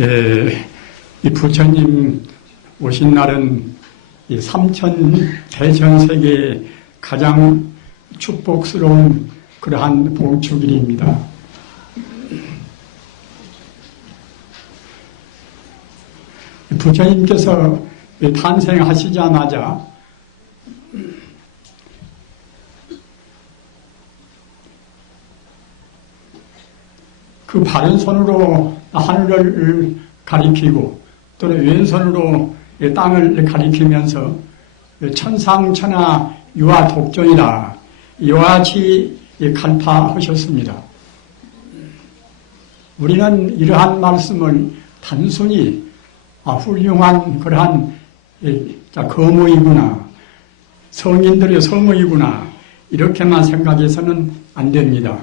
이 부처님 오신 날은 이 삼천 대전세계의 가장 축복스러운 그러한 복축일입니다. 부처님께서 탄생하시자마자 그 바른 손으로 하늘을 가리키고 또는 왼손으로 땅을 가리키면서 천상천하 유아 독존이라 이와 같이 간파하셨습니다. 우리는 이러한 말씀을 단순히 훌륭한 그러한 거모이구나, 성인들의 성의구나 이렇게만 생각해서는 안 됩니다.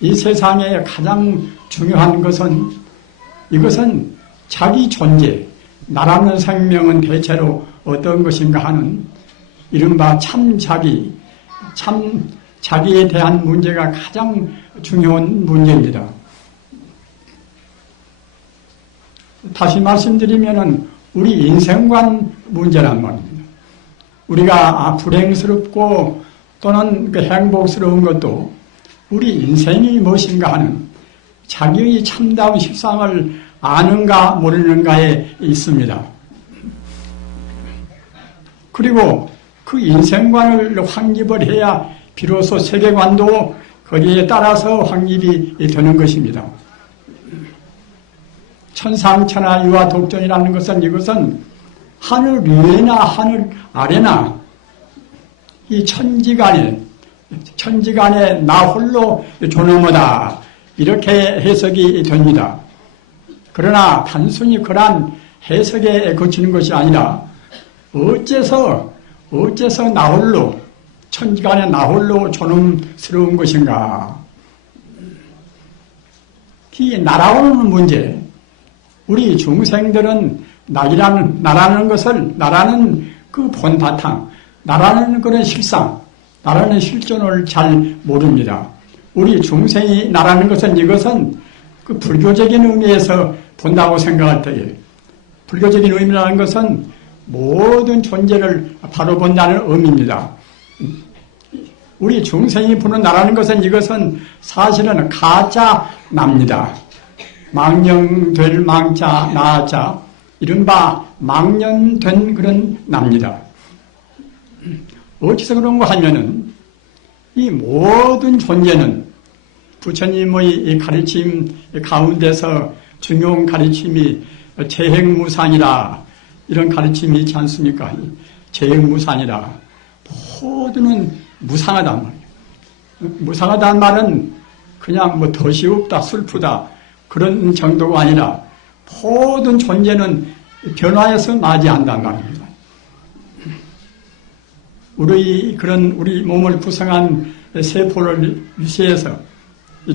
이 세상에 가장 중요한 것은 이것은 자기 존재, 나라는 생명은 대체로 어떤 것인가 하는 이른바 참자기, 참자기에 대한 문제가 가장 중요한 문제입니다. 다시 말씀드리면은 우리 인생관 문제란 말입니다. 우리가 불행스럽고 또는 행복스러운 것도 우리 인생이 무엇인가 하는 자기의 참다운 실상을 아는가 모르는가에 있습니다. 그리고 그 인생관을 확립을 해야 비로소 세계관도 거기에 따라서 확립이 되는 것입니다. 천상천하 유아 독존이라는 것은 이것은 하늘 위에나 하늘 아래나 이 천지간에 나 홀로 존엄하다 이렇게 해석이 됩니다. 그러나 단순히 그러한 해석에 그치는 것이 아니라 어째서 나 홀로 천지간에 나 홀로 존엄스러운 것인가? 이 나라오는 문제, 우리 중생들은 나라는 것을, 나라는 그 본바탕, 나라는 그런 실상, 나라는 실존을 잘 모릅니다. 우리 중생이 나라는 것은 이것은 그 불교적인 의미에서 본다고 생각할 때에, 불교적인 의미라는 것은 모든 존재를 바로 본다는 의미입니다. 우리 중생이 보는 나라는 것은 이것은 사실은 가짜 납니다. 망령될 망자 나자 이른바 망년된 그런 납니다. 어디서 그런가 하면은 이 모든 존재는 부처님의 이 가르침 가운데서 중요한 가르침이 재행무산이라 이런 가르침이 있지 않습니까? 재행무산이라 모두는 무상하단 말이에요. 무상하다는 말은 그냥 뭐 덫이 없다, 슬프다 그런 정도가 아니라 모든 존재는 변화해서 맞이한단 말입니다. 우리 몸을 구성한 세포를 유시해서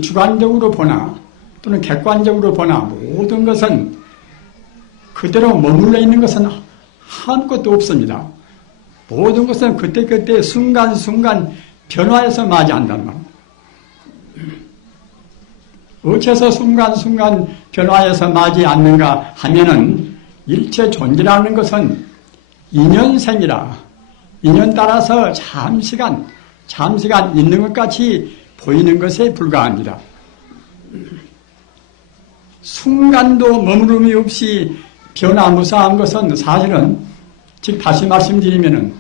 주관적으로 보나 또는 객관적으로 보나 모든 것은 그대로 머물러 있는 것은 아무것도 없습니다. 모든 것은 그때그때 순간순간 변화해서 맞이한단 말입니다. 어째서 순간순간 변화해서 맞이 않는가 하면은 일체 존재라는 것은 인연생이라 인연 따라서 잠시간 있는 것 같이 보이는 것에 불과합니다. 순간도 머무름이 없이 변화무사한 것은 사실은 즉 다시 말씀드리면은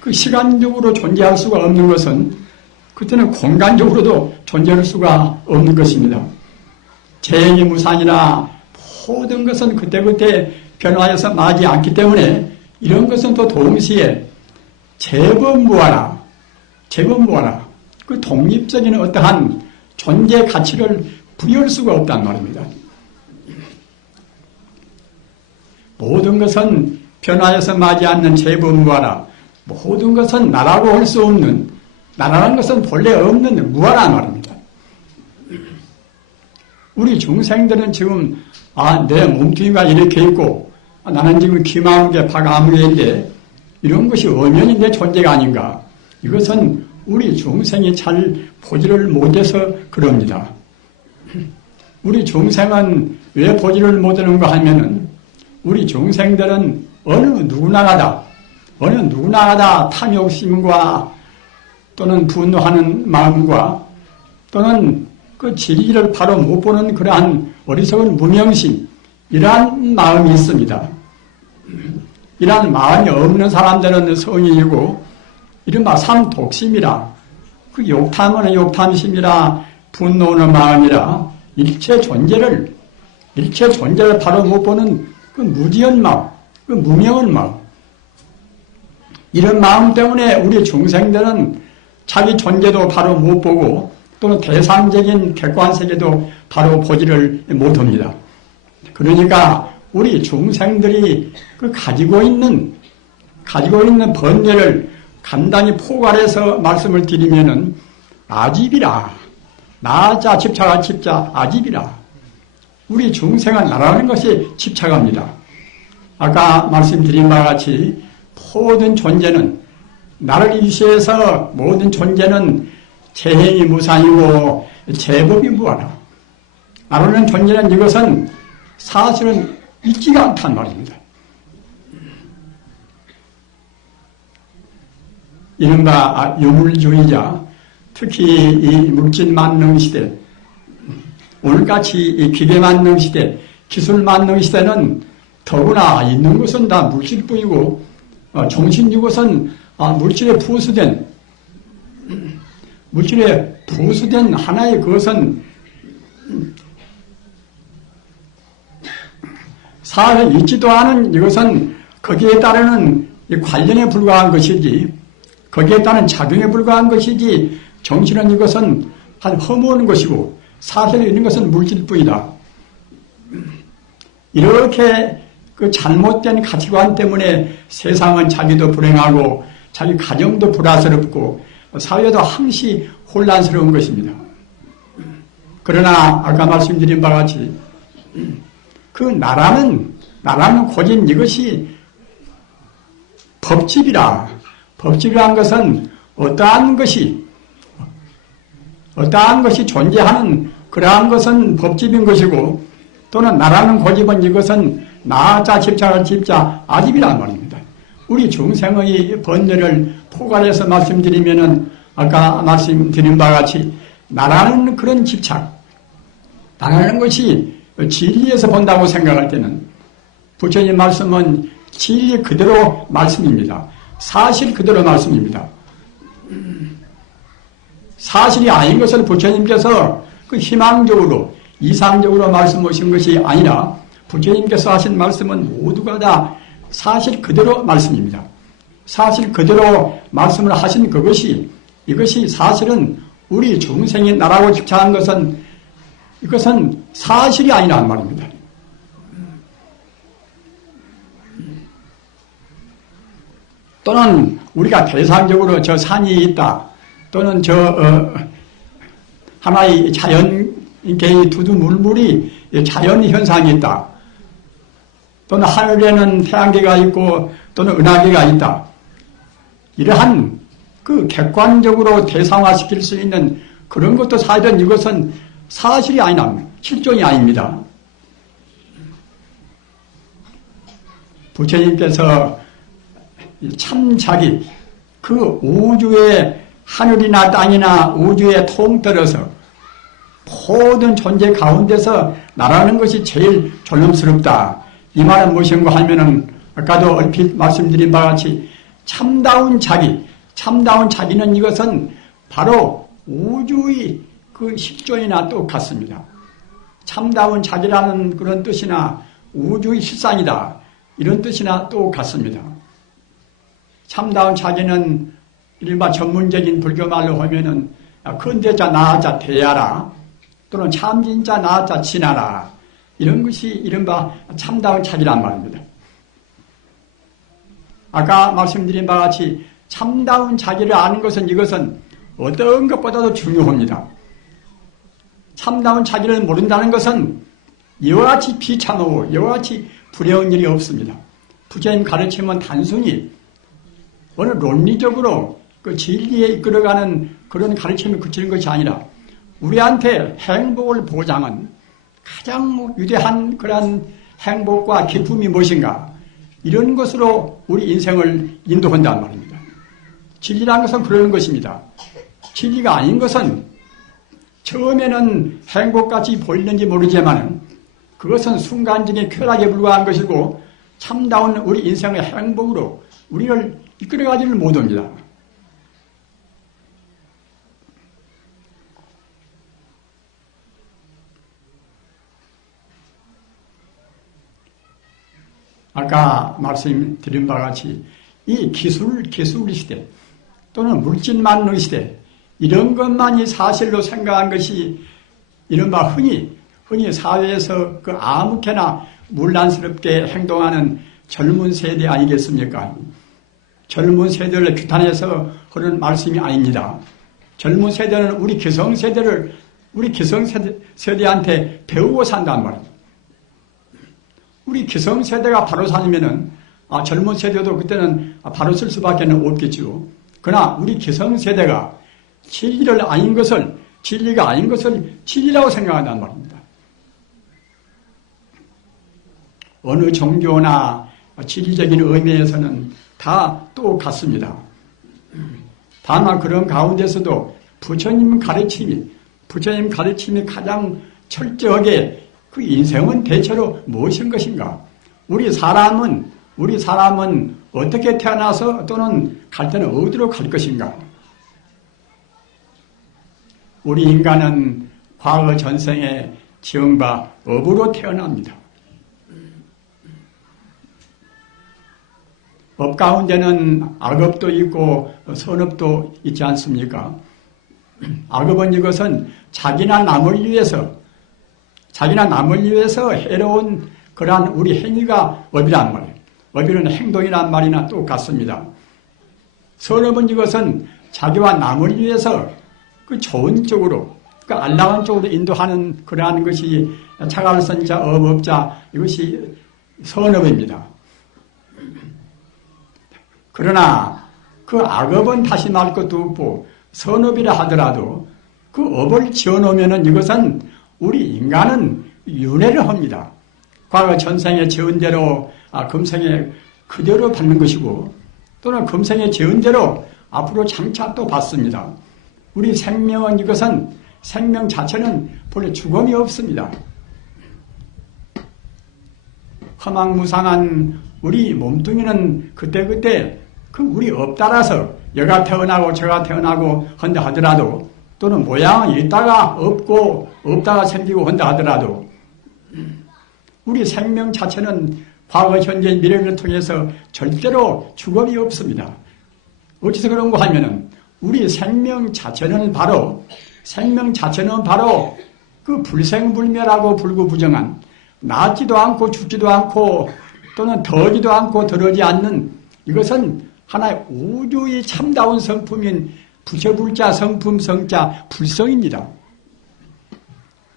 그 시간적으로 존재할 수가 없는 것은 그때는 공간적으로도 존재할 수가 없는 것입니다. 재행이 무산이라 모든 것은 그때그때 변화해서 나지 않기 때문에 이런 것은 또 동시에 재범무하라 그 독립적인 어떠한 존재 가치를 부여할 수가 없단 말입니다. 모든 것은 변화해서 맞지 않는 재범무하라 모든 것은 나라고 할 수 없는 나라는 것은 본래 없는 무하란 말입니다. 우리 중생들은 지금 내 몸뚱이가 이렇게 있고 나는 지금 귀마무개 박아무개인데 이런 것이 엄연히 내 존재가 아닌가. 이것은 우리 중생이 잘 보지를 못해서 그럽니다. 우리 중생은 왜 보지를 못하는가 하면은 우리 중생들은 어느 누구나가다 탐욕심과 또는 분노하는 마음과 또는 그 진리를 바로 못 보는 그러한 어리석은 무명심, 이러한 마음이 있습니다. 이러한 마음이 없는 사람들은 성인이고, 이른바 삼독심이라, 그 욕탐은 욕탐심이라, 분노는 마음이라, 일체 존재를 바로 못 보는 그 무지한 마음, 그 무명한 마음. 이런 마음 때문에 우리 중생들은 자기 존재도 바로 못 보고 또는 대상적인 객관세계도 바로 보지를 못합니다. 그러니까 우리 중생들이 그 가지고 있는 번뇌를 간단히 포괄해서 말씀을 드리면은 아집이라, 나자 집착할 집자 아집이라. 우리 중생은 나라는 것이 집착합니다. 아까 말씀드린 바와 같이 모든 존재는, 나를 위시해서 모든 존재는 재행이 무상이고 제법이 무하라. 나라는 존재는 이것은 사실은 있지가 않단 말입니다. 이른바 유물주의자, 특히 이 물질만능 시대, 오늘같이 이 기계만능 시대, 기술만능 시대는 더구나 있는 것은 다 물질뿐이고 정신이 것은 물질에 부수된 하나의 그것은 사실에 있지도 않은 이것은 거기에 따르는 관련에 불과한 것이지, 거기에 따른 작용에 불과한 것이지, 정신은 이것은 한 허무한 것이고 사실에 있는 것은 물질뿐이다. 이렇게 그 잘못된 가치관 때문에 세상은 자기도 불행하고 자기 가정도 불화스럽고 사회도 항시 혼란스러운 것입니다. 그러나 아까 말씀드린 바와 같이 그 나라는 고집, 이것이 법집이란 것은 어떠한 것이 존재하는 그러한 것은 법집인 것이고, 또는 나라는 고집은 이것은 나자 집착할 집자 아집이란 말입니다. 우리 중생의 번뇌를 포괄해서 말씀드리면은 아까 말씀드린 바와 같이 나라는 그런 집착, 나라는 것이 진리에서 본다고 생각할 때는 부처님 말씀은 진리 그대로 말씀입니다. 사실 그대로 말씀입니다. 사실이 아닌 것을 부처님께서 그 희망적으로 이상적으로 말씀하신 것이 아니라 부처님께서 하신 말씀은 모두가 다 사실 그대로 말씀입니다. 사실 그대로 말씀을 하신 이것이 사실은 우리 중생이 나라고 집착한 것은 이것은 사실이 아니란 말입니다. 또는 우리가 대상적으로 저 산이 있다, 또는 하나의 자연계의 두두물물이 자연현상이 있다, 또는 하늘에는 태양계가 있고 또는 은하계가 있다, 이러한 그 객관적으로 대상화시킬 수 있는 그런 것도 사실은 이것은 사실이 아니라 실존이 아닙니다. 부처님께서 참 자기 그 우주의 하늘이나 땅이나 우주에 통틀어서 모든 존재 가운데서 나라는 것이 제일 존엄스럽다. 이 말은 무엇인가 하면은 아까도 얼핏 말씀드린 바와 같이 참다운 자기는 이것은 바로 우주의 그 실존이나 똑같습니다. 참다운 자기라는 그런 뜻이나 우주의 실상이다, 이런 뜻이나 똑같습니다. 참다운 자기는 일반 전문적인 불교말로 하면은 근대자 나아자 대야라, 또는 참진자 나아자 진하라, 이런 것이 이른바 참다운 자기란 말입니다. 아까 말씀드린 바와 같이 참다운 자기를 아는 것은 이것은 어떤 것보다도 중요합니다. 참다운 자기를 모른다는 것은 이와 같이 비참하고 이와 같이 불행한 일이 없습니다. 부처님 가르침은 단순히 어느 논리적으로 그 진리에 이끌어가는 그런 가르침을 그치는 것이 아니라 우리한테 행복을 보장한 가장 위대한 그러한 행복과 기쁨이 무엇인가? 이런 것으로 우리 인생을 인도한단 말입니다. 진리라는 것은 그런 것입니다. 진리가 아닌 것은 처음에는 행복같이 보이는지 모르지만 그것은 순간적인 쾌락에 불과한 것이고 참다운 우리 인생의 행복으로 우리를 이끌어가지를 못합니다. 아까 말씀드린 바와 같이 이 기술 시대 또는 물질만의 시대 이런 것만이 사실로 생각한 것이 이른바 흔히 사회에서 그 아무렇게나 문란스럽게 행동하는 젊은 세대 아니겠습니까? 젊은 세대를 규탄해서 하는 말씀이 아닙니다. 젊은 세대는 우리 기성세대한테 배우고 산단 말입니다. 우리 기성세대가 바로 살면은 젊은 세대도 그때는 바로 쓸 수밖에 없겠죠. 그러나 우리 기성세대가 진리가 아닌 것을 진리라고 생각한단 말입니다. 어느 종교나 진리적인 의미에서는 다 똑같습니다. 다만 그런 가운데서도 부처님 가르침이 가장 철저하게 그 인생은 대체로 무엇인 것인가? 우리 사람은 어떻게 태어나서 또는 갈 때는 어디로 갈 것인가? 우리 인간은 과거 전생에 지은 바 업으로 태어납니다. 업 가운데는 악업도 있고 선업도 있지 않습니까? 악업은 이것은 자기나 남을 위해서 해로운 그러한 우리 행위가 업이란 말이에요. 업이는 행동이란 말이나 똑같습니다. 선업은 이것은 자기와 남을 위해서 그 좋은 쪽으로, 그 안락한 쪽으로 인도하는 그러한 것이 자갈선자, 업업자, 이것이 선업입니다. 그러나 그 악업은 다시 말 것도 없고 선업이라 하더라도 그 업을 지어놓으면 이것은 우리 인간은 윤회를 합니다. 과거 전생에 지은 대로 금생에 그대로 받는 것이고 또는 금생에 지은 대로 앞으로 장차 또 받습니다. 우리 생명은 이것은 생명 자체는 본래 죽음이 없습니다. 허망무상한 우리 몸뚱이는 그때그때 그 우리 업 따라서 여가 태어나고 저가 태어나고 한다 하더라도 또는 모양은 있다가 없고 없다가 생기고 한다 하더라도 우리 생명 자체는 과거, 현재, 미래를 통해서 절대로 죽음이 없습니다. 어디서 그런 거 하면은 우리 생명 자체는 바로 그 불생불멸하고 불구부정한 낫지도 않고 죽지도 않고 또는 더지도 않고 더러지 않는 이것은 하나의 우주의 참다운 성품인 부처불자 성품 성자 불성입니다.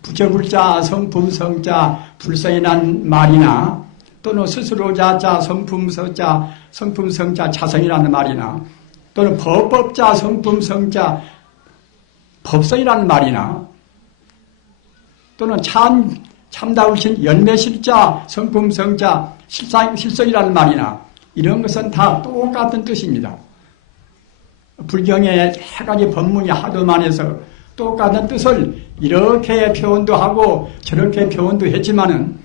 부처불자 성품 성자 불성이란 말이나 또는 스스로자자 성품 성자 자성이라는 말이나 또는 법법자 성품 성자 법성이라는 말이나 또는 참다우신 열매실자 성품 성자 실성이라는 말이나 이런 것은 다 똑같은 뜻입니다. 불경에 세 가지 법문이 하도 많아서 똑같은 뜻을 이렇게 표현도 하고 저렇게 표현도 했지만은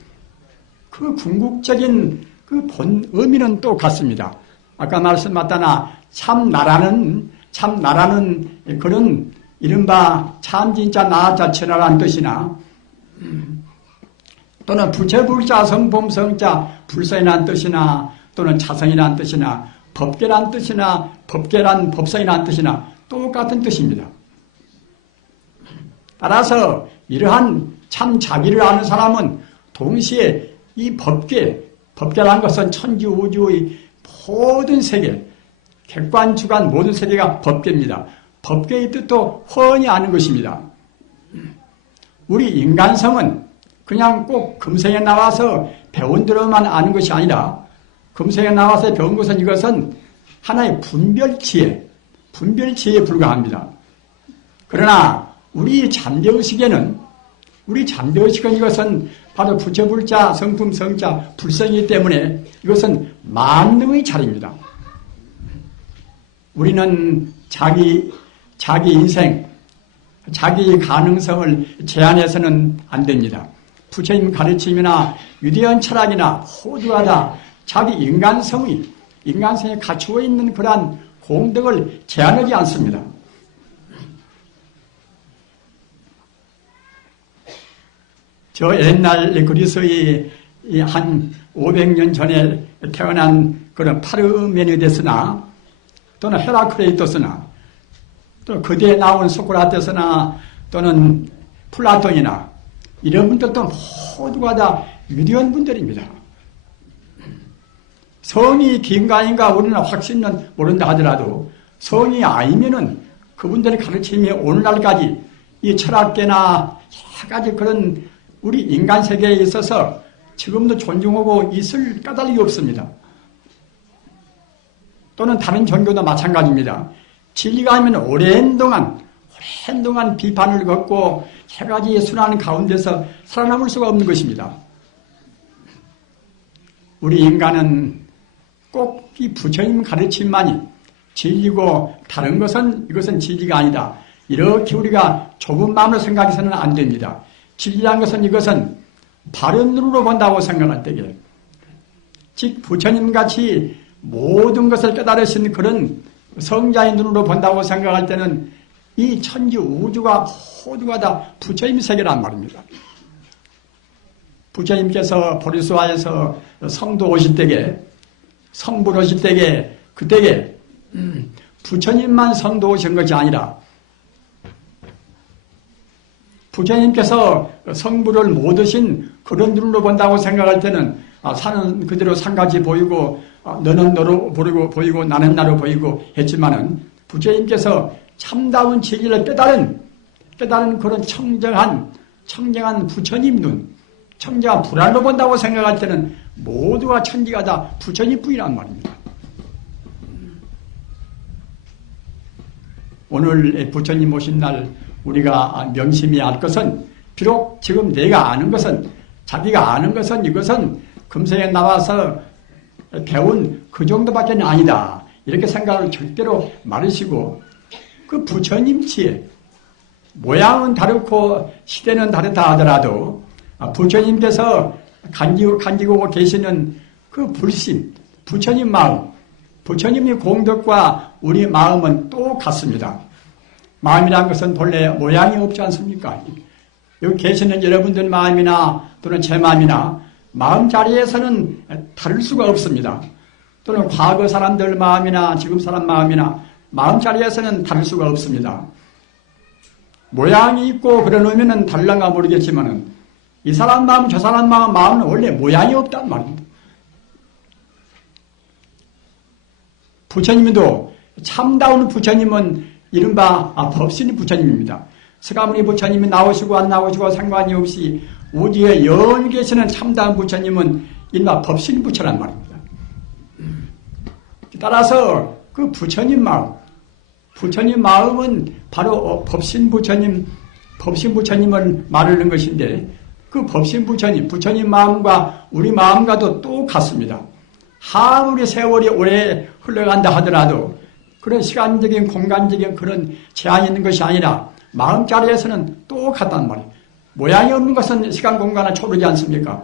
그 궁극적인 그 본 의미는 똑같습니다. 아까 말씀하셨다나 참나라는 그런 이른바 참진짜 나자 천하라는 뜻이나 또는 부처불자 성품성자 불성이라는 뜻이나 또는 자성이라는 뜻이나 법계란 뜻이나 법계란 법성이라는 뜻이나 똑같은 뜻입니다. 따라서 이러한 참 자기를 아는 사람은 동시에 이 법계라는 것은 천지 우주의 모든 세계, 객관 주관 모든 세계가 법계입니다. 법계의 뜻도 훤히 아는 것입니다. 우리 인간성은 그냥 꼭 금생에 나와서 배운 대로만 아는 것이 아니라 금생에 나와서 배운 것은 이것은 하나의 분별치에 불과합니다. 그러나 우리 잠재의식에는 우리 잠재의식은 이것은 바로 부처불자, 성품, 성자, 불성이기 때문에 이것은 만능의 자리입니다. 우리는 자기 인생, 자기 가능성을 제한해서는 안 됩니다. 부처님 가르침이나 위대한 철학이나 모두가 다 자기 인간성에 갖추어 있는 그러한 공덕을 제한하지 않습니다. 저 옛날 그리스의 한 500년 전에 태어난 그런 파르메니데스나 또는 헤라클레이토스나 또 그대에 나온 소크라테스나 또는 플라톤이나 이런 분들도 모두가 다 위대한 분들입니다. 성이 긴가인가 우리는 확신은 모른다 하더라도 성이 아니면은 그분들의 가르침이 오늘날까지 이 철학계나 여러 가지 그런 우리 인간 세계에 있어서 지금도 존중하고 있을 까닭이 없습니다. 또는 다른 종교도 마찬가지입니다. 진리가 아니면 오랜 동안 비판을 걷고 여러 가지 순환 가운데서 살아남을 수가 없는 것입니다. 우리 인간은 꼭 이 부처님 가르침만이 진리고 다른 것은 이것은 진리가 아니다. 이렇게 우리가 좁은 마음으로 생각해서는 안 됩니다. 진리란 것은 이것은 바른 눈으로 본다고 생각할 때에 즉 부처님같이 모든 것을 깨달으신 그런 성자의 눈으로 본다고 생각할 때는 이 천지 우주가 모두가 다 부처님 세계란 말입니다. 부처님께서 보리수화에서 성도 오실 때에 성불 오실 때에 그때에 부처님만 성도 오신 것이 아니라 부처님께서 성불을 못 오신 그런 눈으로 본다고 생각할 때는 산은 그대로 산같이 보이고 너는 너로 보이고 나는 나로 보이고 했지만은 부처님께서 참다운 진리를 깨달은 그런 청정한 부처님 눈, 청정한 불알로 본다고 생각할 때는 모두가 천지가 다 부처님뿐이란 말입니다. 오늘 부처님 오신 날 우리가 명심해야 할 것은 비록 지금 내가 아는 것은 자기가 아는 것은 이것은 금세에 나와서 배운 그 정도밖에 아니다. 이렇게 생각을 절대로 말으시고 그 부처님 지혜 모양은 다르고 시대는 다르다 하더라도 부처님께서 간직하고 계시는 그 불심, 부처님 마음, 부처님의 공덕과 우리 마음은 똑같습니다. 마음이란 것은 본래 모양이 없지 않습니까? 여기 계시는 여러분들 마음이나 또는 제 마음이나 마음 자리에서는 다를 수가 없습니다. 또는 과거 사람들 마음이나 지금 사람 마음이나 마음 자리에서는 다를 수가 없습니다. 모양이 있고 그런 의미는 달란가 모르겠지만은 이 사람 마음, 저 사람 마음은 원래 모양이 없단 말입니다. 부처님도 참다운 부처님은 이른바 법신의 부처님입니다. 서가모니 부처님이 나오시고 안 나오시고 상관이 없이 우주에 영원히 계시는 참다운 부처님은 이른바 법신 부처란 말입니다. 따라서 그 부처님 마음은 바로 법신 부처님을 말하는 것인데 그 법신 부처님 마음과 우리 마음과도 똑같습니다. 아무리 세월이 오래 흘러간다 하더라도 그런 시간적인 공간적인 그런 제한이 있는 것이 아니라 마음자리에서는 똑같단 말이에요. 모양이 없는 것은 시간 공간을 초월하지 않습니까?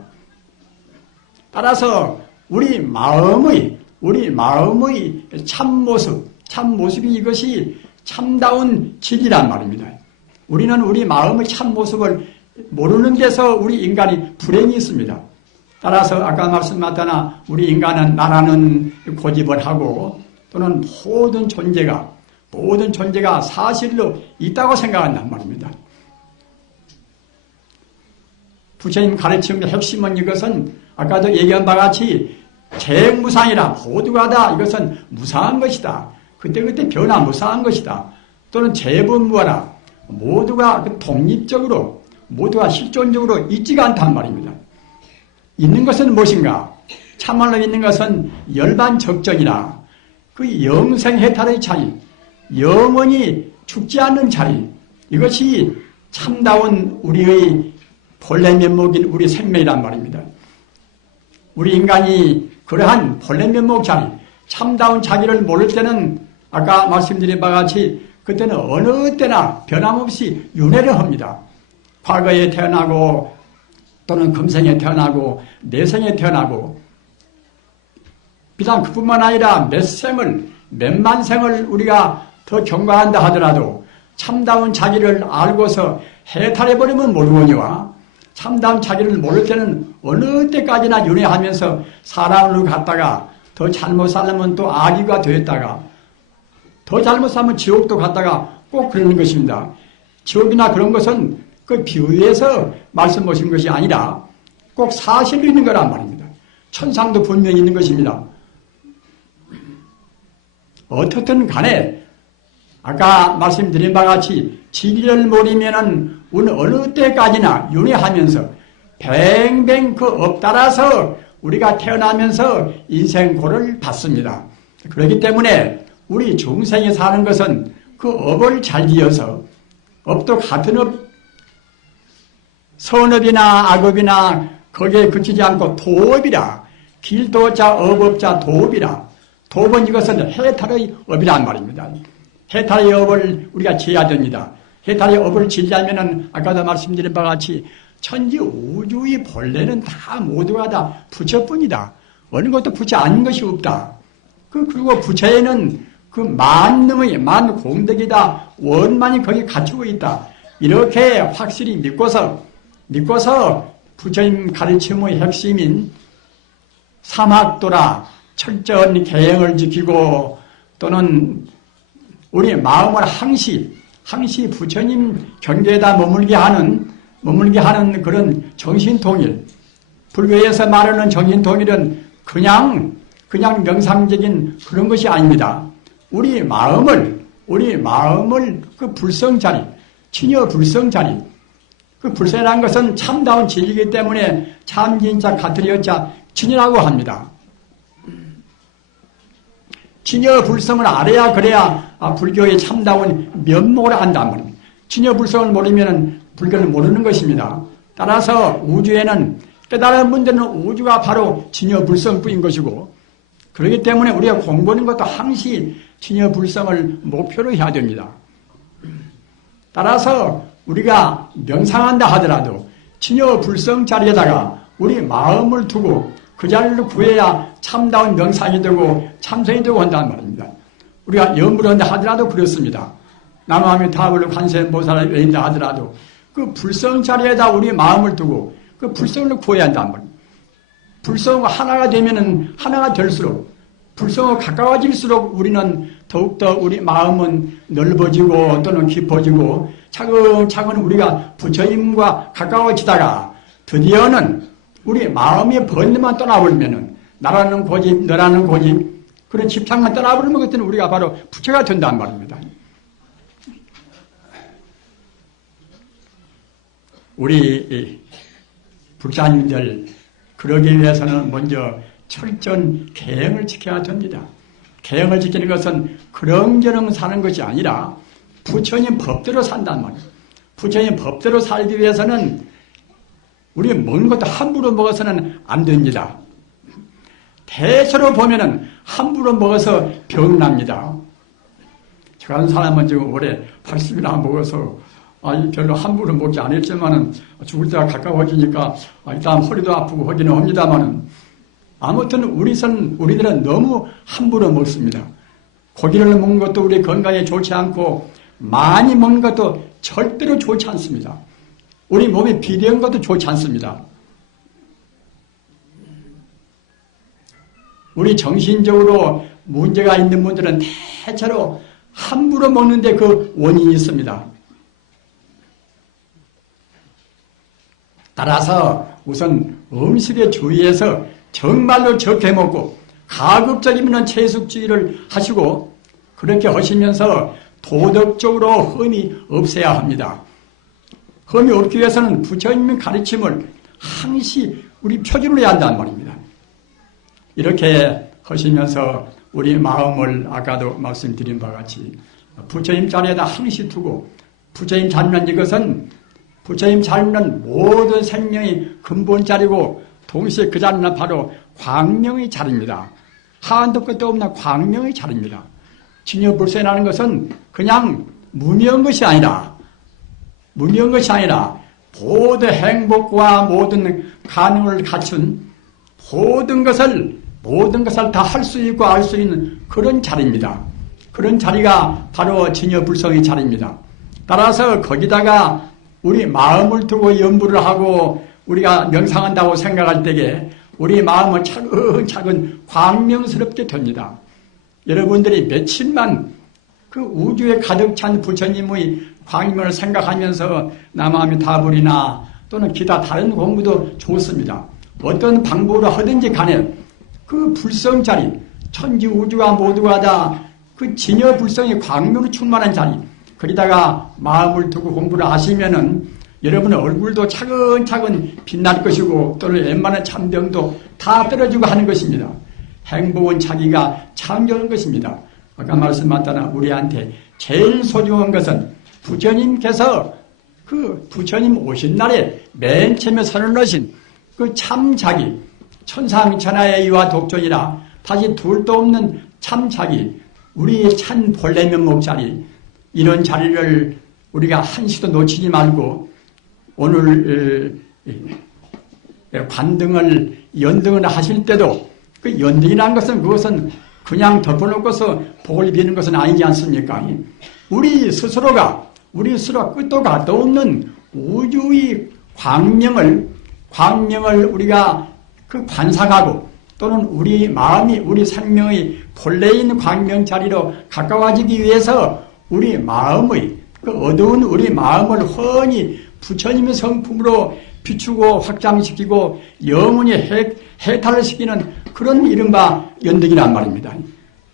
따라서 우리 마음의 참모습이 이것이 참다운 진리란 말입니다. 우리는 우리 마음의 참모습을 모르는 데서 우리 인간이 불행이 있습니다. 따라서 아까 말씀하셨다나 우리 인간은 나라는 고집을 하고 또는 모든 존재가 사실로 있다고 생각한단 말입니다. 부처님 가르침의 핵심은 이것은 아까도 얘기한 바와 같이 재무상이라 모두가 다 이것은 무상한 것이다. 그때그때 변화무상한 것이다. 또는 재분무하라. 모두가 독립적으로 모두가 실존적으로 있지가 않단 말입니다. 있는 것은 무엇인가? 참말로 있는 것은 열반적정이라 그 영생해탈의 자리, 영원히 죽지 않는 자리, 이것이 참다운 우리의 본래 면목인 우리 생명이란 말입니다. 우리 인간이 그러한 본래 면목 자리, 참다운 자기를 모를 때는 아까 말씀드린 바와 같이 그때는 어느 때나 변함없이 윤회를 합니다. 과거에 태어나고 또는 금생에 태어나고 내생에 태어나고 비단 그뿐만 아니라 몇 생을 몇만 생을 우리가 더 경과한다 하더라도 참다운 자기를 알고서 해탈해버리면 모르거니와 참다운 자기를 모를 때는 어느 때까지나 윤회하면서 사람을 갖다가 더 잘못 살면 또 악귀가 되었다가 더 잘못 살면 지옥도 갔다가 꼭 그러는 것입니다. 지옥이나 그런 것은 그 비유에서 말씀 보신 것이 아니라 꼭 사실로 있는 거란 말입니다. 천상도 분명히 있는 것입니다. 어떻든 간에 아까 말씀드린 바와 같이 진리를 모르면은 어느 때까지나 윤회하면서 뱅뱅 그 업 따라서 우리가 태어나면서 인생고를 받습니다. 그렇기 때문에 우리 중생이 사는 것은 그 업을 잘 지어서 업도 같은 업, 선업이나 악업이나 거기에 그치지 않고 도업이라 길도자 업업자 도업이라 도업은 이것은 해탈의 업이란 말입니다. 해탈의 업을 우리가 지어야 됩니다. 해탈의 업을 지려면은 아까도 말씀드린 바와 같이 천지 우주의 본래는 다 모두가 다 부처뿐이다. 어느 것도 부처 아닌 것이 없다. 그리고 부처에는 그 만능의 만공덕이다. 원만이 거기 갖추고 있다. 이렇게 확실히 믿고서 부처님 가르침의 핵심인 삼학도라 철저한 계행을 지키고 또는 우리 마음을 항시 부처님 경계에다 머물게 하는 그런 정신통일. 불교에서 말하는 정신통일은 그냥 명상적인 그런 것이 아닙니다. 우리 마음을 그 불성자리, 친여 불성자리, 그 불성이라는 것은 참다운 진리이기 때문에 참진자 같으리여자 친이라고 합니다. 친여 불성을 알아야 그래야 불교의 참다운 면목을 안단 말입니다. 친여 불성을 모르면 불교를 모르는 것입니다. 따라서 우주에는 깨달은 분들은 우주가 바로 친여 불성뿐인 것이고 그렇기 때문에 우리가 공부하는 것도 항시 친여 불성을 목표로 해야 됩니다. 따라서 우리가 명상한다 하더라도 친여 불성 자리에다가 우리 마음을 두고 그 자리를 구해야 참다운 명상이 되고 참선이 되고 한다는 말입니다. 우리가 염불을 한다 하더라도 그렇습니다. 남아미 다불 관세음보살을 외인다 하더라도 그 불성 자리에다 우리 마음을 두고 그 불성을 구해야 한다는 말입니다. 불성과 하나가 되면은 하나가 될수록 불성과 가까워질수록 우리는 더욱더 우리 마음은 넓어지고 또는 깊어지고 차근차근 우리가 부처님과 가까워지다가 드디어는 우리 마음의 번뇌만 떠나버리면은 나라는 고집, 너라는 고집 그런 집착만 떠나버리면 그때는 우리가 바로 부처가 된단 말입니다. 우리 불자님들 그러기 위해서는 먼저 철저한 계행을 지켜야 됩니다. 계행을 지키는 것은 그렁저렁 사는 것이 아니라 부처님 법대로 산단 말이에요. 부처님 법대로 살기 위해서는 우리 먹는 것도 함부로 먹어서는 안 됩니다. 대체로 보면은 함부로 먹어서 병납니다. 저 같은 사람은 지금 올해 80이나 먹어서 별로 함부로 먹지 않았지만은 죽을 때가 가까워지니까 일단 허리도 아프고 하기는 합니다만은 아무튼 우리들은 너무 함부로 먹습니다. 고기를 먹는 것도 우리 건강에 좋지 않고 많이 먹는 것도 절대로 좋지 않습니다. 우리 몸에 비대한 것도 좋지 않습니다. 우리 정신적으로 문제가 있는 분들은 대체로 함부로 먹는데 그 원인이 있습니다. 따라서 우선 음식에 주의해서 정말로 적게 먹고 가급적이면 채식주의를 하시고 그렇게 하시면서 도덕적으로 흠이 없어야 합니다. 흠이 없기 위해서는 부처님의 가르침을 항시 우리 표준으로 해야 한다는 말입니다. 이렇게 하시면서 우리 마음을 아까도 말씀드린 바와 같이 부처님 자리에다 항시 두고 부처님 자리는 이것은 부처님 자리는 모든 생명의 근본 자리고 동시에 그 자리는 바로 광명의 자리입니다. 한도 끝도 없는 광명의 자리입니다. 진여불성이라는 것은 그냥 무명한 것이 아니라 모든 행복과 모든 가능을 갖춘 모든 것을 다 할 수 있고 알 수 있는 그런 자리입니다. 그런 자리가 바로 진여불성의 자리입니다. 따라서 거기다가 우리 마음을 두고 연부를 하고 우리가 명상한다고 생각할 때에 우리 마음은 차근차근 광명스럽게 됩니다. 여러분들이 며칠만 그 우주에 가득 찬 부처님의 광명을 생각하면서 남아미타불이나 또는 기타 다른 공부도 좋습니다. 어떤 방법으로 하든지 간에 그 불성자리, 천지 우주가 모두가 다 그 진여불성의 광명으로 충만한 자리, 거기다가 마음을 두고 공부를 하시면은 여러분의 얼굴도 차근차근 빛날 것이고 또는 웬만한 참병도 다 떨어지고 하는 것입니다. 행복은 자기가 창조하는 것입니다. 아까 말씀하셨다나 우리한테 제일 소중한 것은 부처님께서 그 부처님 오신 날에 맨 처음에 선언하신 그 참자기, 천상천하의 이와 독존이라 다시 둘도 없는 참자기, 우리 찬 본래면목 자리, 이런 자리를 우리가 한시도 놓치지 말고 오늘 관등을 연등을 하실 때도 그 연등이라는 것은 그것은 그냥 덮어놓고서 복을 비는 것은 아니지 않습니까? 우리 스스로가 끝도 가도 없는 우주의 광명을 우리가 그 관상하고 또는 우리 마음이 우리 생명의 본래인 광명 자리로 가까워지기 위해서 우리 마음의 그 어두운 우리 마음을 훤히 부처님의 성품으로 비추고 확장시키고 영원히 해탈을 시키는 그런 이른바 연등이란 말입니다.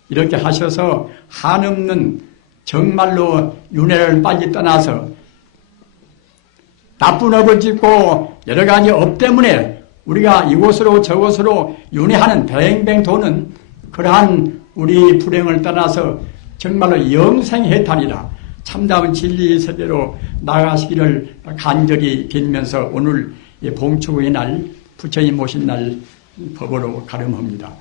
이렇게 하셔서 한없는 정말로 윤회를 빨리 떠나서 나쁜 업을 짓고 여러 가지 업 때문에 우리가 이곳으로 저곳으로 윤회하는 뱅뱅 도는 그러한 우리 불행을 떠나서 정말로 영생해탈이라 참다운 진리 세대로 나아가시기를 간절히 빌면서 오늘 봉축의 날, 부처님 오신 날 법으로 가름합니다.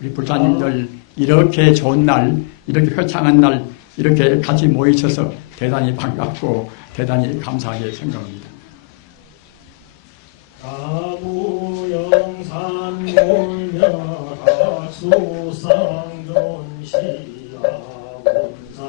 우리 불사님들 이렇게 좋은 날, 이렇게 회창한 날, 이렇게 같이 모이셔서 대단히 반갑고 대단히 감사하게 생각합니다. 나무영산 몰며 하수상존시야 본사